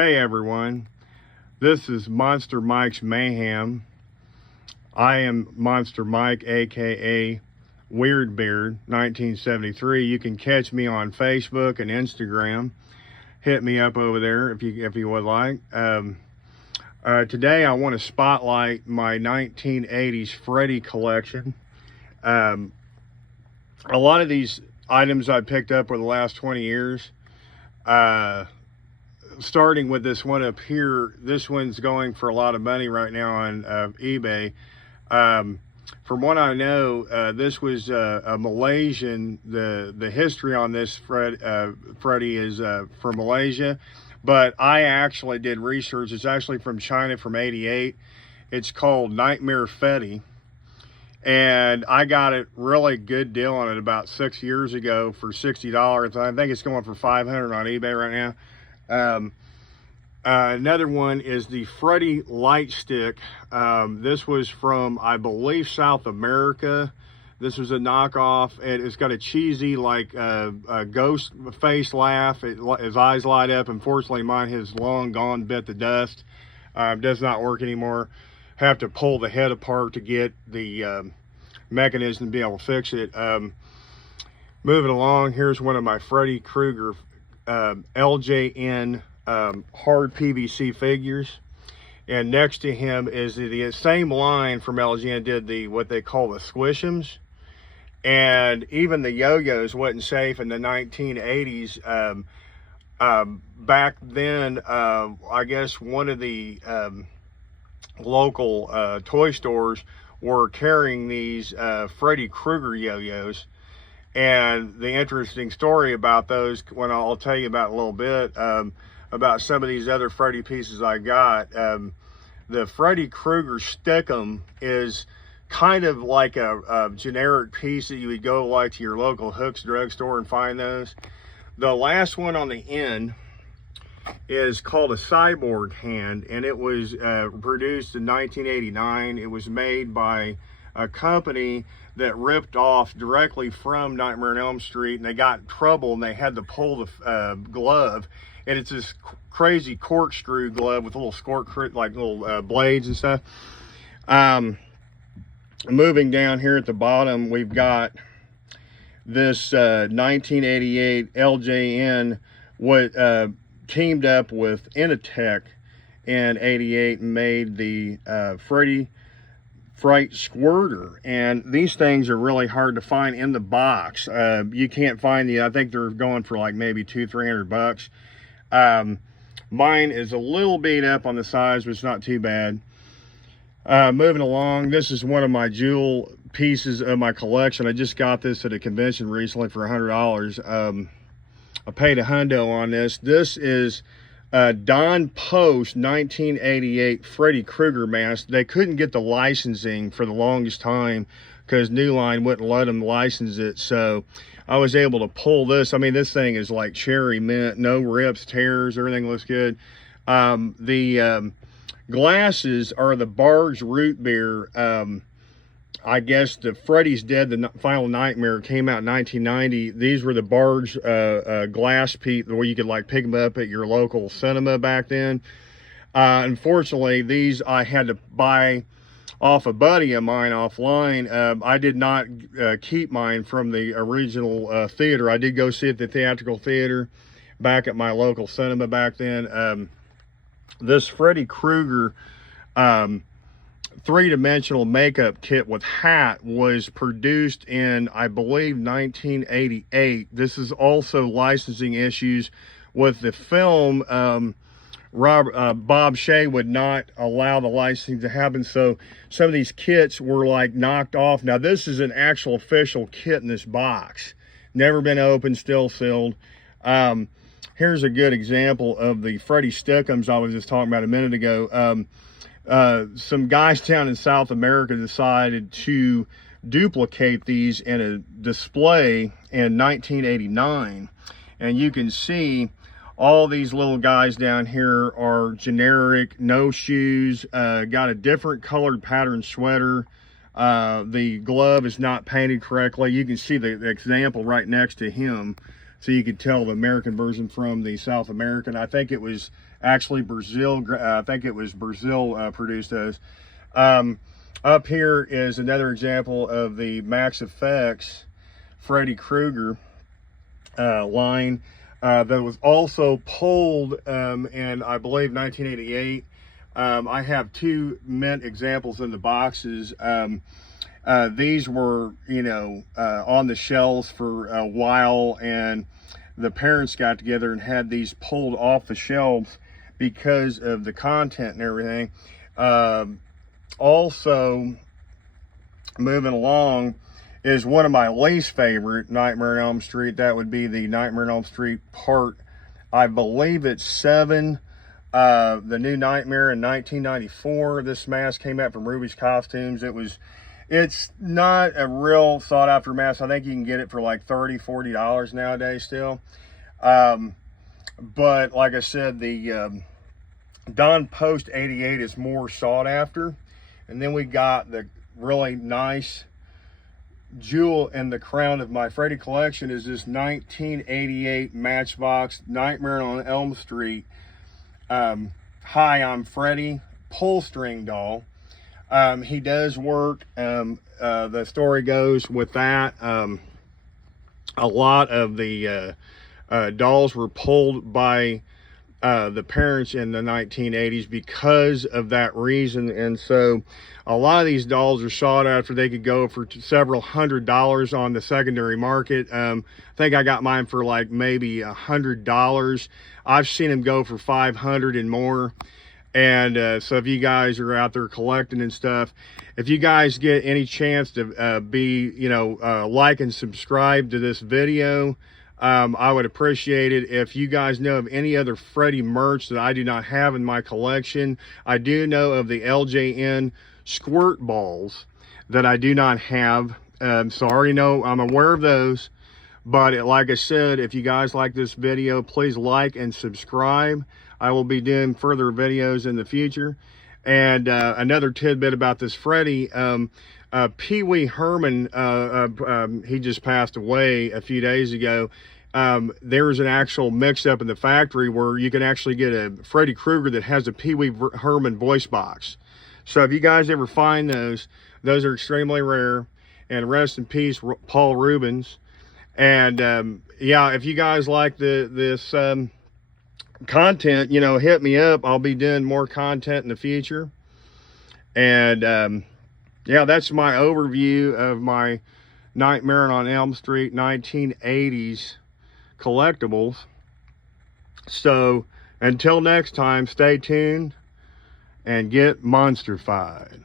Hey everyone, this is Monster Mike's Mayhem. I am Monster Mike, aka Weird Beard 1973. You can catch me on Facebook and Instagram. Hit me up over there if you would like. Today I want to spotlight my 1980s Freddy collection. A lot of these items I picked up over the last 20 years. Starting with this one up here, this one's going for a lot of money right now on eBay. From what I know, this was a Malaysian. The history on this Freddy is from Malaysia, but I actually did research. It's actually from China, from '88. It's called Nightmare Freddy, and I got a really good deal on it about 6 years ago for $60. I think it's going for $500 on eBay right now. Another one is the Freddy Light Stick. This was from, I believe, South America. This was a knockoff. It's got a cheesy, like, a ghost face laugh. His eyes light up. Unfortunately, mine has long gone, bit the dust. Does not work anymore. Have to pull the head apart to get the mechanism to be able to fix it. Moving along, here's one of my Freddy Krueger LJN hard PVC figures, and next to him is the same line from LJN did what they call the squish'ems, and even the yo-yos wasn't safe in the 1980s. Back then, I guess one of the local toy stores were carrying these Freddy Krueger yo-yos. And the interesting story about those, when I'll tell you about in a little bit, about some of these other Freddy pieces I got. The Freddy Krueger Stick'em is kind of like a generic piece that you would go like to your local Hooks drugstore and find those. The last one on the end is called a Cyborg Hand, and it was produced in 1989. It was made by a company that ripped off directly from Nightmare on Elm Street, and they got in trouble and they had to pull the glove, and it's this crazy corkscrew glove with little like little blades and stuff. Moving down here at the bottom, we've got this 1988 LJN teamed up with Initech in '88 and made the Freddy Squirter, and these things are really hard to find in the box. You can't find I think they're going for like maybe $200-300. Mine is a little beat up on the size, but it's not too bad. Moving along, this is one of my jewel pieces of my collection. I just got this at a convention recently for $100. I paid $100 on this. This is Don Post 1988 Freddy Krueger mask. They couldn't get the licensing for the longest time because New Line wouldn't let them license it, so I was able to pull this. I mean, this thing is like cherry mint, no rips, tears, everything looks good. The glasses are the Barge Root Beer. I guess the Freddy's Dead, the Final Nightmare, came out in 1990. These were the Barge glass piece where you could like pick them up at your local cinema back then. Unfortunately, these I had to buy off a buddy of mine offline. I did not keep mine from the original theater. I did go see it at the theatrical theater back at my local cinema back then. This Freddy Krueger three-dimensional makeup kit with hat was produced in, I believe, 1988. This is also licensing issues with the film. Bob Shea would not allow the licensing to happen, so some of these kits were like knocked off. Now this is an actual official kit in this box, never been opened, still sealed. Here's a good example of the Freddy Stick'ems I was just talking about a minute ago. Some guys down in South America decided to duplicate these in a display in 1989, and you can see all these little guys down here are generic, no shoes, got a different colored pattern sweater. The glove is not painted correctly. You can see the example right next to him, so you could tell the American version from the South American. I think it was Actually, Brazil, I think it was Brazil produced those. Up here is another example of the Max Effects Freddy Krueger line that was also pulled in, I believe, 1988. I have 2 mint examples in the boxes. These were, you know, on the shelves for a while, and the parents got together and had these pulled off the shelves because of the content and everything. Also, moving along is one of my least favorite Nightmare on Elm Street. That would be the Nightmare on Elm Street part, I believe it's 7. The new Nightmare in 1994. This mask came out from Ruby's Costumes. It's not a real sought after mask. I think you can get it for like $30–40 nowadays still. But like I said, the Dawn Post 88 is more sought after. And then we got the really nice jewel in the crown of my Freddy collection is this 1988 Matchbox Nightmare on Elm Street Hi, I'm Freddy pull string doll. He does work. The story goes with that. A lot of the dolls were pulled by the parents in the 1980s because of that reason, and so a lot of these dolls are sought after. They could go for several $100s on the secondary market. I think I got mine for like maybe $100. I've seen them go for $500 and more. And so if you guys are out there collecting and stuff, if you guys get any chance to be, you know, like and subscribe to this video, I would appreciate it. If you guys know of any other Freddy merch that I do not have in my collection, I do know of the LJN squirt balls that I do not have. So I already know, I'm aware of those. But like I said, if you guys like this video, please like and subscribe. I will be doing further videos in the future. And another tidbit about this Freddy, Pee Wee Herman, he just passed away a few days ago. There was an actual mix-up in the factory where you can actually get a Freddy Krueger that has a Pee Wee Herman voice box. So if you guys ever find those are extremely rare. And rest in peace, Paul Rubens. And yeah, if you guys like this content, you know, hit me up. I'll be doing more content in the future. And yeah, that's my overview of my Nightmare on Elm Street 1980s collectibles. So until next time, stay tuned and get monsterfied.